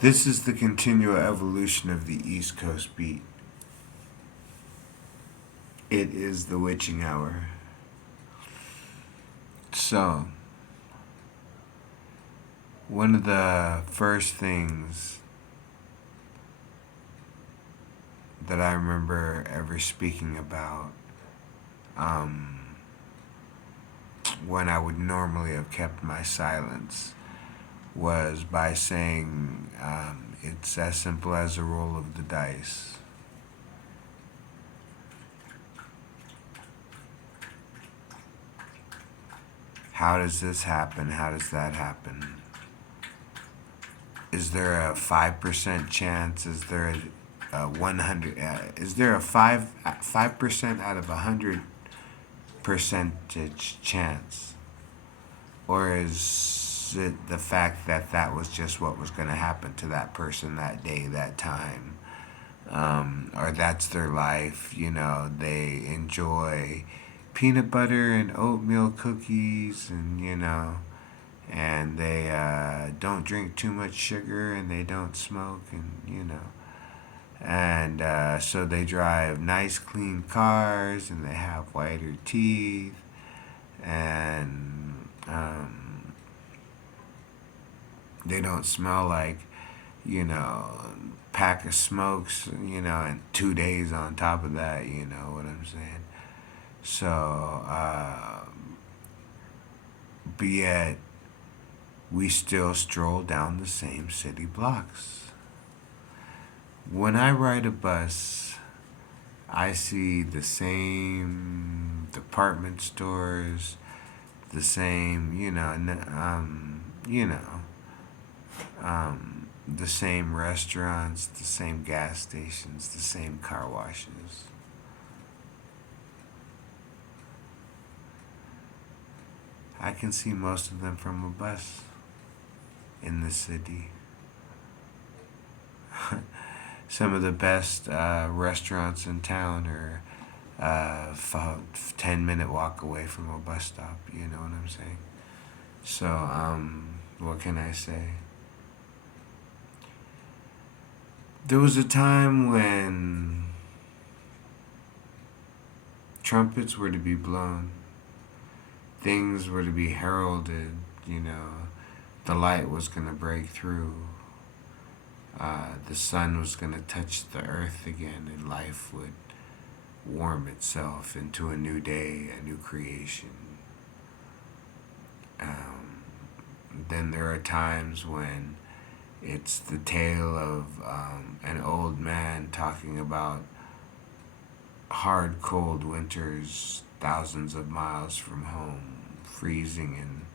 This is the continual evolution of the East Coast beat. It is the witching hour. So, one of the first things that I remember ever speaking about when I would normally have kept my silence was by saying it's as simple as a roll of the dice. How does this happen? How does that happen? Is there a 5% chance? Is there a 100? Is there a 5% out of 100 percentage chance, or is it the fact that that was just what was going to happen to that person that day, that time, or that's their life? They enjoy peanut butter and oatmeal cookies, and they don't drink too much sugar, and they don't smoke, and so they drive nice clean cars, and they have whiter teeth, and they don't smell like pack of smokes, and 2 days on top of that. You know what I'm saying? So but yet we still stroll down the same city blocks. When I ride a bus, I see the same department stores, the same, the same restaurants, the same gas stations, the same car washes. I can see most of them from a bus in the city. Some of the best restaurants in town are 10-minute walk away from a bus stop. You know what I'm saying? So, what can I say? There was a time when trumpets were to be blown, things were to be heralded, the light was going to break through, the sun was going to touch the earth again, and life would warm itself into a new day, a new creation. Then there are times when it's the tale of an old man talking about hard, cold winters thousands of miles from home, freezing in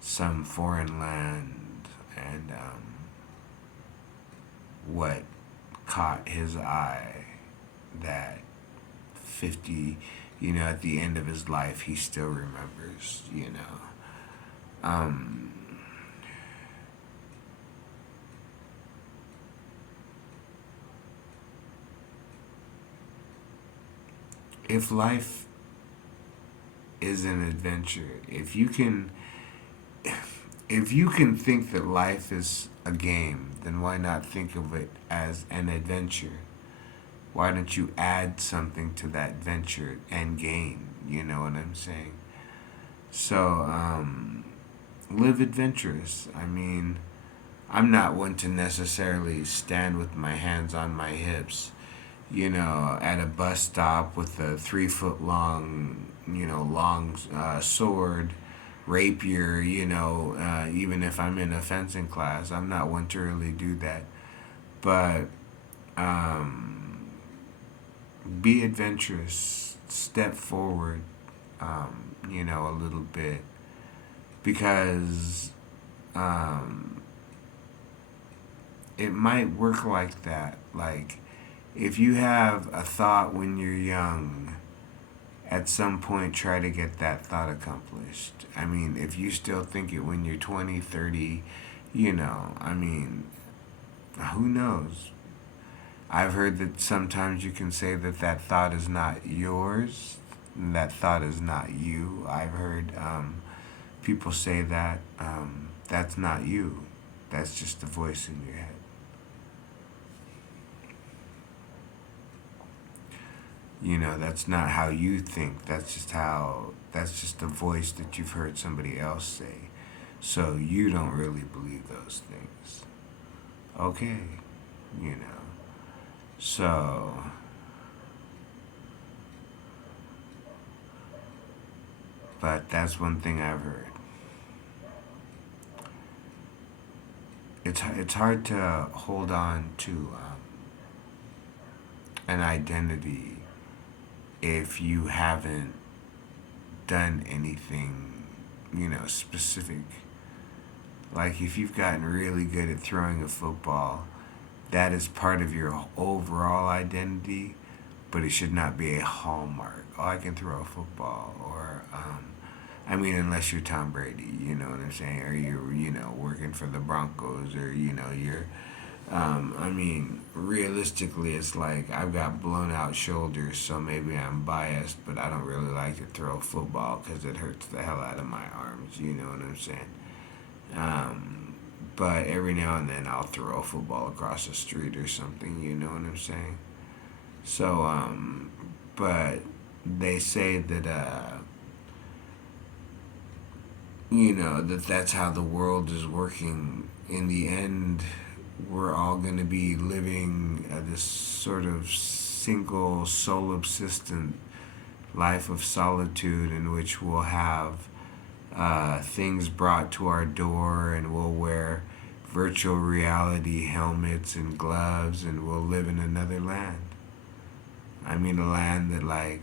some foreign land, and what caught his eye that 50, at the end of his life, he still remembers. Um, if life is an adventure, if you can think that life is a game, then why not think of it as an adventure? Why don't you add something to that venture and gain? You know what I'm saying? So, live adventurous. I mean, I'm not one to necessarily stand with my hands on my hips, at a bus stop with a 3 foot long, long sword, rapier, even if I'm in a fencing class. I'm not one to really do that. But be adventurous, step forward, a little bit. Because it might work like that. Like, if you have a thought when you're young, at some point try to get that thought accomplished. I mean, if you still think it when you're 20, 30, I mean, who knows? I've heard that sometimes you can say that that thought is not yours, and that thought is not you. I've heard people say that that's not you. That's just the voice in your head. That's not how you think. That's just the voice that you've heard somebody else say. So you don't really believe those things. Okay, you know. So, but that's one thing I've heard. It's hard to hold on to an identity if you haven't done anything, specific. Like if you've gotten really good at throwing a football, that is part of your overall identity, but it should not be a hallmark. Oh, I can throw a football, or I mean, unless you're Tom Brady, you know what I'm saying, or you're working for the Broncos, or you're. I mean, realistically, it's like I've got blown out shoulders, so maybe I'm biased, but I don't really like to throw a football because it hurts the hell out of my arms. You know what I'm saying? Um, but every now and then I'll throw a football across the street or something. You know what I'm saying? So, but they say that that's how the world is working. In the end, we're all going to be living this sort of single solipsistent life of solitude in which we'll have things brought to our door, and we'll wear virtual reality helmets and gloves, and we'll live in another land. I mean, a land that, like,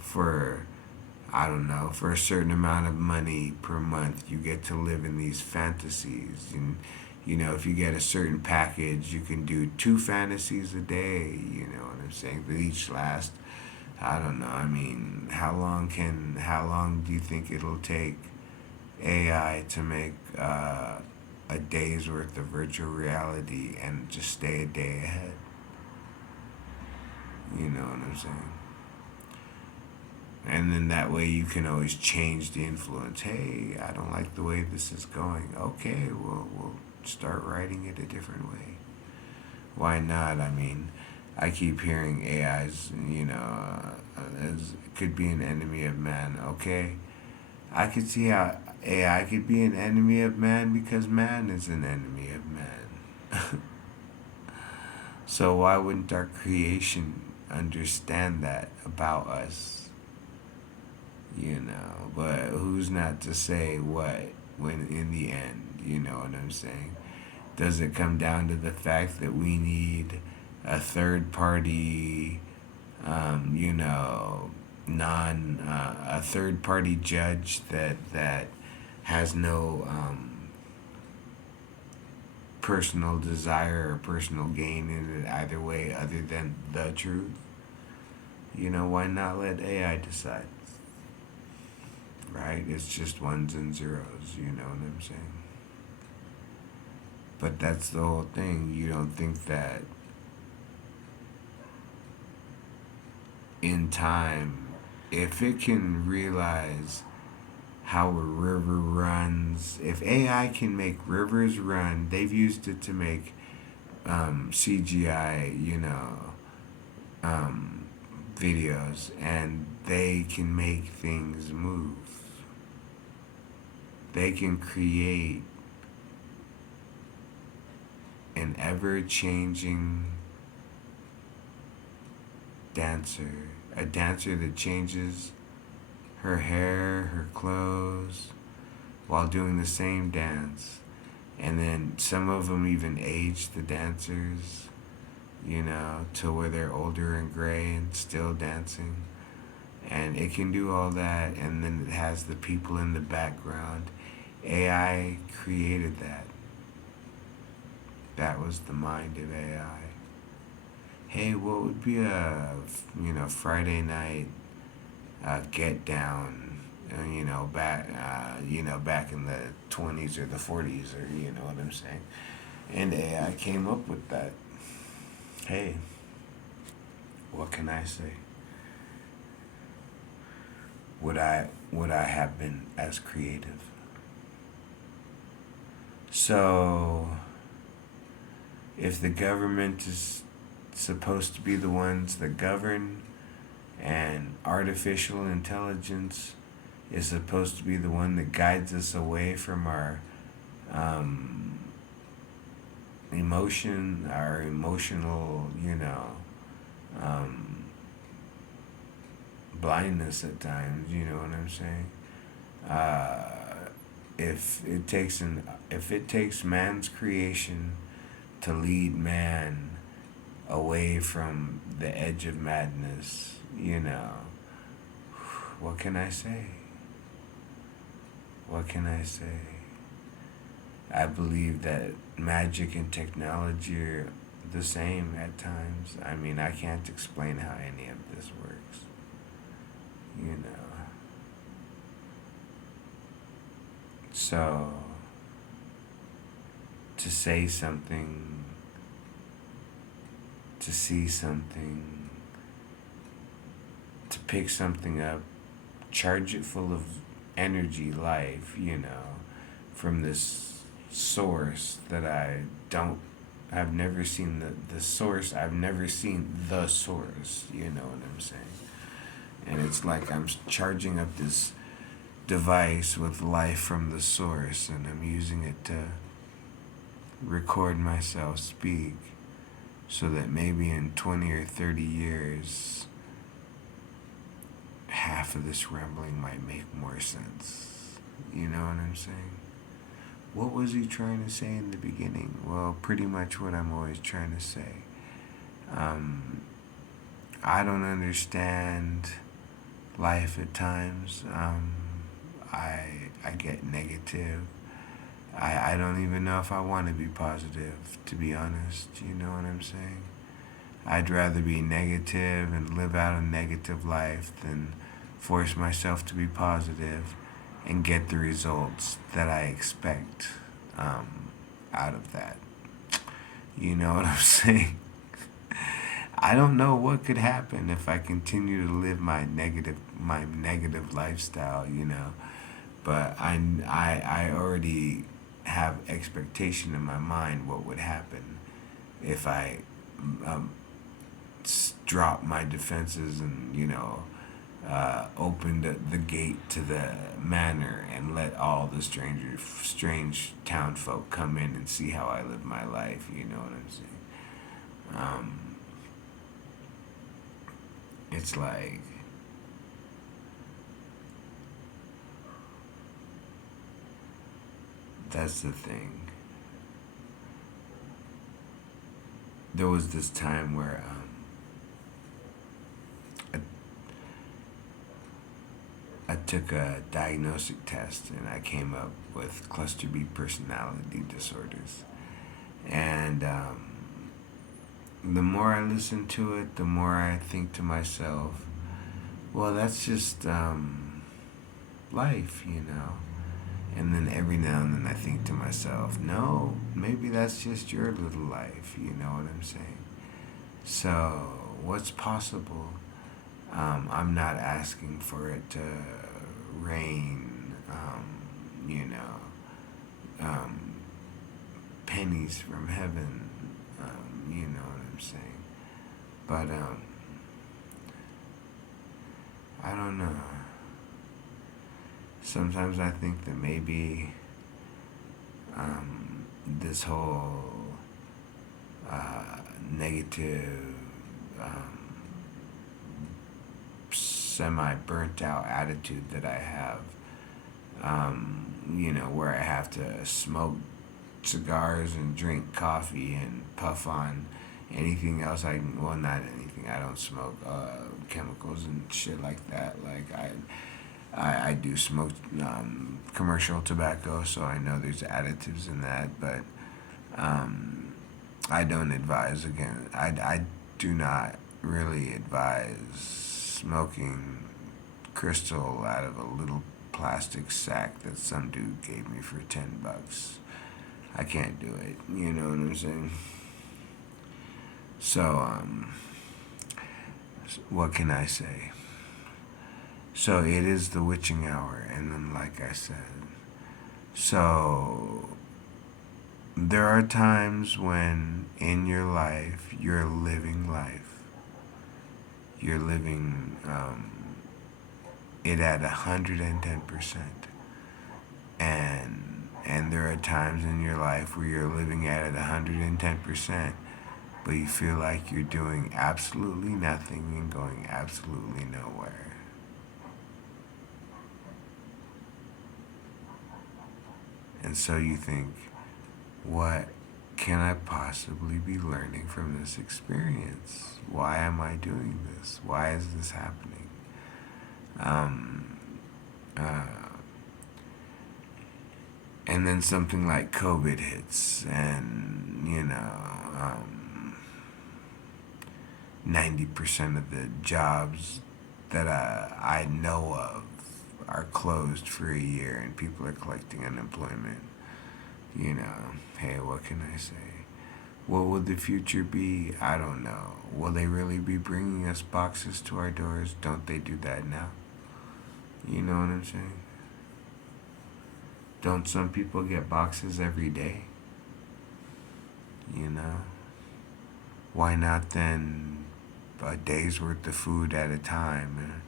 for I don't know, for a certain amount of money per month, you get to live in these fantasies. And, if you get a certain package, you can do two fantasies a day, you know what I'm saying? That each last, I don't know, I mean, how long do you think it'll take AI to make a day's worth of virtual reality and just stay a day ahead? You know what I'm saying? And then that way you can always change the influence. Hey, I don't like the way this is going. Okay, we'll start writing it a different way. Why not? I mean, I keep hearing AIs, could be an enemy of man. Okay, I could see how AI could be an enemy of man because man is an enemy of man. So why wouldn't our creation understand that about us? But who's not to say what when in the end, you know what I'm saying? Does it come down to the fact that we need a third party, you know, a third party judge that has no personal desire or personal gain in it either way other than the truth? Why not let AI decide? Right? It's just ones and zeros, you know what I'm saying? But that's the whole thing. You don't think that in time, if it can realize how a river runs, if AI can make rivers run, they've used it to make CGI, um, videos, and they can make things move. They can create an ever changing dancer, a dancer that changes her hair, her clothes, while doing the same dance. And then some of them even age the dancers, to where they're older and gray and still dancing. And it can do all that, and then it has the people in the background. AI created that. That was the mind of AI. Hey, what would be a Friday night get down? Back in the 20s or the 40s, or you know what I'm saying. And AI came up with that. Hey, what can I say? Would I have been as creative? So, if the government is supposed to be the ones that govern, and artificial intelligence is supposed to be the one that guides us away from our um, our emotional, um, blindness at times. You know what I'm saying? Uh, if it takes man's creation to lead man away from the edge of madness, what can I say? What can I say? I believe that magic and technology are the same at times. I mean, I can't explain how any of this works. You know. So, to say something, to see something, to pick something up, charge it full of energy, life, from this source that I've never seen the source, I've never seen the source, you know what I'm saying? And it's like I'm charging up this device with life from the source, and I'm using it to record myself speak so that maybe in 20 or 30 years, half of this rambling might make more sense. You know what I'm saying? What was he trying to say in the beginning? Well, pretty much what I'm always trying to say. Um, I don't understand life at times. I get negative. I don't even know if I want to be positive, to be honest. You know what I'm saying? I'd rather be negative and live out a negative life than force myself to be positive and get the results that I expect out of that. You know what I'm saying? I don't know what could happen if I continue to live my negative lifestyle, but I already have expectation in my mind what would happen if I um, drop my defenses and open the gate to the manor and let all the strange town folk come in and see how I live my life. You know what I'm saying? It's like that's the thing. There was this time where I took a diagnostic test and I came up with cluster B personality disorders. And the more I listen to it, the more I think to myself, well, that's just life, And then every now and then I think to myself, no, maybe that's just your little life, you know what I'm saying? So, what's possible? I'm not asking for it to rain, um, pennies from heaven, you know what I'm saying? But I don't know. Sometimes I think that maybe this whole negative, semi burnt out attitude that I have, where I have to smoke cigars and drink coffee and puff on anything else well, not anything, I don't smoke chemicals and shit like that. Like, I do smoke commercial tobacco, so I know there's additives in that, but I don't advise, again, I do not really advise smoking crystal out of a little plastic sack that some dude gave me for $10. I can't do it. You know what I'm saying? So, what can I say? So it is the witching hour, and then like I said, so there are times when in your life you're living life. You're living it at 110%. And there are times in your life where you're living at it 110%, but you feel like you're doing absolutely nothing and going absolutely nowhere. And so you think, what can I possibly be learning from this experience? Why am I doing this? Why is this happening? Um, uh, and then something like COVID hits, and 90% of the jobs that I know of are closed for a year, and people are collecting unemployment. Hey, what can I say? What will the future be? I don't know. Will they really be bringing us boxes to our doors? Don't they do that now? You know what I'm saying? Don't some people get boxes every day? You know? Why not then a day's worth of food at a time?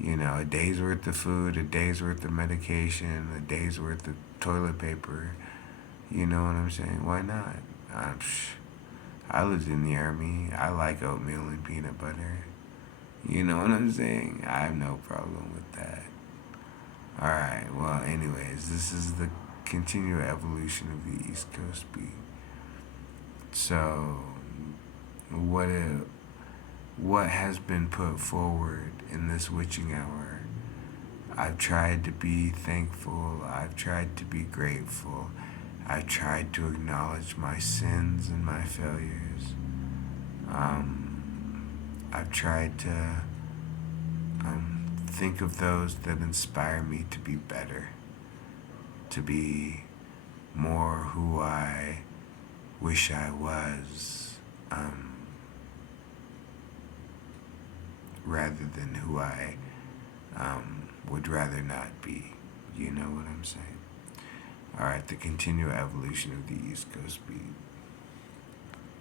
A day's worth of food, a day's worth of medication, a day's worth of toilet paper. You know what I'm saying? Why not? I'm, I lived in the army. I like oatmeal and peanut butter. You know what I'm saying? I have no problem with that. Alright, well, anyways, this is the continual evolution of the East Coast beat. So, what what has been put forward in this witching hour? I've tried to be thankful. I've tried to be grateful. I've tried to acknowledge my sins and my failures. I've tried to think of those that inspire me to be better, to be more who I wish I was, rather than who I would rather not be. You know what I'm saying? Alright, the continual evolution of the East Coast beat.